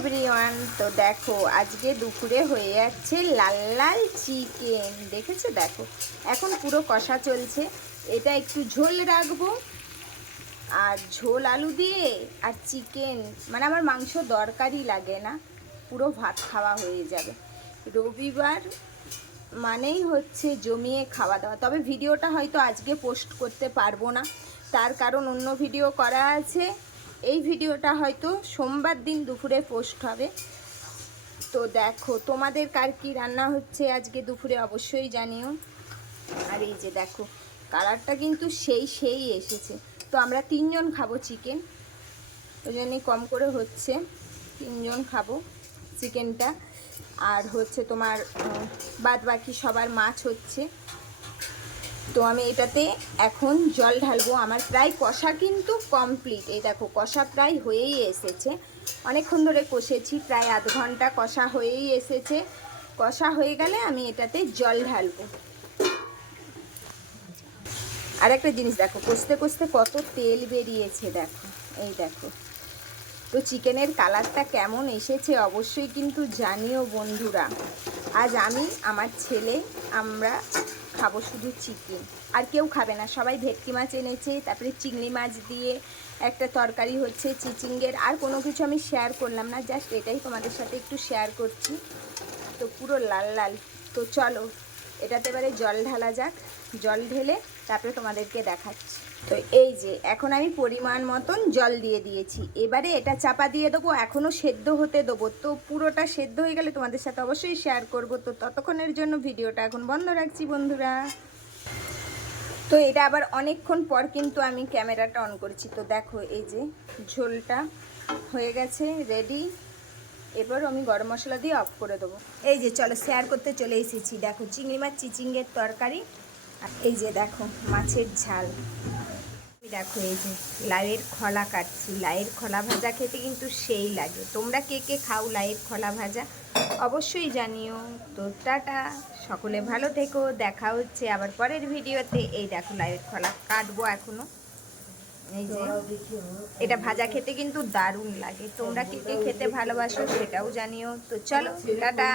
Everyone, তো দেখো আজকে দুপুরে হয়ে যাচ্ছে লাল লাল চিকেন। দেখেছো? দেখো এখন পুরো কষা চলছে। এটা একটু ঝোল রাখবো, আর ঝোল আলু দিয়ে আর চিকেন, মানে আমার মাংস দরকারই লাগে না, পুরো ভাত খাওয়া হয়ে যাবে। রবিবার মানেই হচ্ছে জমিয়ে খাওয়া দাওয়া। তবে ভিডিওটা হয়তো আজকে পোস্ট করতে পারবো না, তার কারণ অন্য ভিডিও করা আছে। এই ভিডিওটা হয়তো সোমবার দিন দুপুরে পোস্ট হবে। তো দেখো তোমাদের কার কী রান্না হচ্ছে আজকে দুপুরে অবশ্যই জানিও। আর এই যে দেখো কালারটা কিন্তু সেই এসেছে। তো আমরা 3 জন খাবো চিকেন, ওই জন্যই কম করে হচ্ছে। 3 জন খাবো চিকেনটা। আর হচ্ছে তোমার বাদ বাকি সবার মাছ হচ্ছে। তো আমি এটাতে এখন জল ঢালবো। আমার প্রায় কষা কিন্তু কমপ্লিট। এই দেখো কষা প্রায় হয়েই এসেছে, অনেকক্ষণ ধরে কষেছি, প্রায় আধ ঘন্টা কষা হয়েই এসেছে। কষা হয়ে গেলে আমি এটাতে জল ঢালবো। আর একটা জিনিস দেখো, কষতে কষতে কত তেল বেরিয়েছে দেখো, এই দেখো। তো চিকেনের কালারটা কেমন এসেছে অবশ্যই কিন্তু জানিও বন্ধুরা। আজ আমি, আমার ছেলে, আমরা খাবো শুধু চিকেন, আর কেউ খাবে না। সবাই ভেটকি মাছ এনেছে, তারপরে চিংড়ি মাছ দিয়ে একটা তরকারি হচ্ছে চিচিঙ্গের। আর কোনো কিছু আমি শেয়ার করলাম না, জাস্ট এটাই তোমাদের সাথে একটু শেয়ার করছি। তো পুরো লাল লাল। তো চলো এটাতে এবারে জল ঢালা যাক। জল ঢেলে তারপরে তোমাদেরকে দেখাচ্ছি। তো এই যে এখন আমি পরিমাণ মতন জল দিয়ে দিয়েছি। এবারে এটা চাপা দিয়ে দেবো, এখনও সেদ্ধ হতে দেবো। তো পুরোটা সেদ্ধ হয়ে গেলে তোমাদের সাথে অবশ্যই শেয়ার করব। তো ততক্ষণের জন্য ভিডিওটা এখন বন্ধ রাখছি বন্ধুরা। তো এটা আবার অনেকক্ষণ পর কিন্তু আমি ক্যামেরাটা অন করেছি। তো দেখো এই যে ঝোলটা হয়ে গেছে রেডি। এবার আমি গরম মশলা দিয়ে অফ করে দেবো। এই যে চলো শেয়ার করতে চলে এসেছি। দেখো চিংড়ি মাছ চিচিঙ্গের তরকারি, আর এই যে দেখো মাছের ঝাল। দেখো এই যে লাউয়ের খোলা কাটছি। লাউয়ের খোলা ভাজা খেতে কিন্তু সেই লাগে। তোমরা কে কে খাও লাউয়ের খোলা ভাজা অবশ্যই জানিও। তো টাটা, সকলে ভালো থেকো, দেখা হচ্ছে আবার পরের ভিডিওতে। এই দেখো লাউয়ের খোলা কাটবো এখনো। এই যে এটা ভাজা খেতে কিন্তু দারুণ লাগে। তোমরা কে কে খেতে ভালোবাসো সেটাও জানিও। তো চলো টাটা।